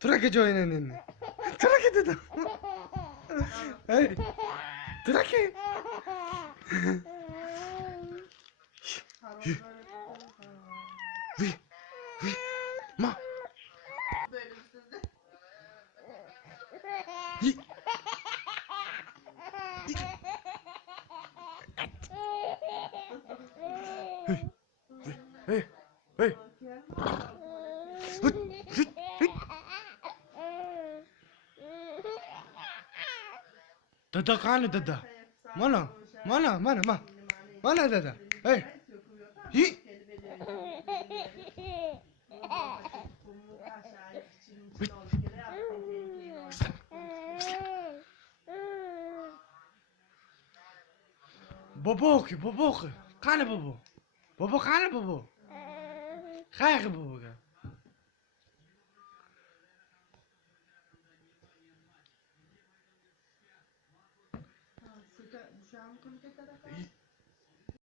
ترى كجوين إني ترى كده هاي ترى كي ما هاي هاي دادا كان دادا مانا مانا مانا ما مانا دادا هاي هي بابوك بابوك كان بابو بابو كان بابو خايف بابوك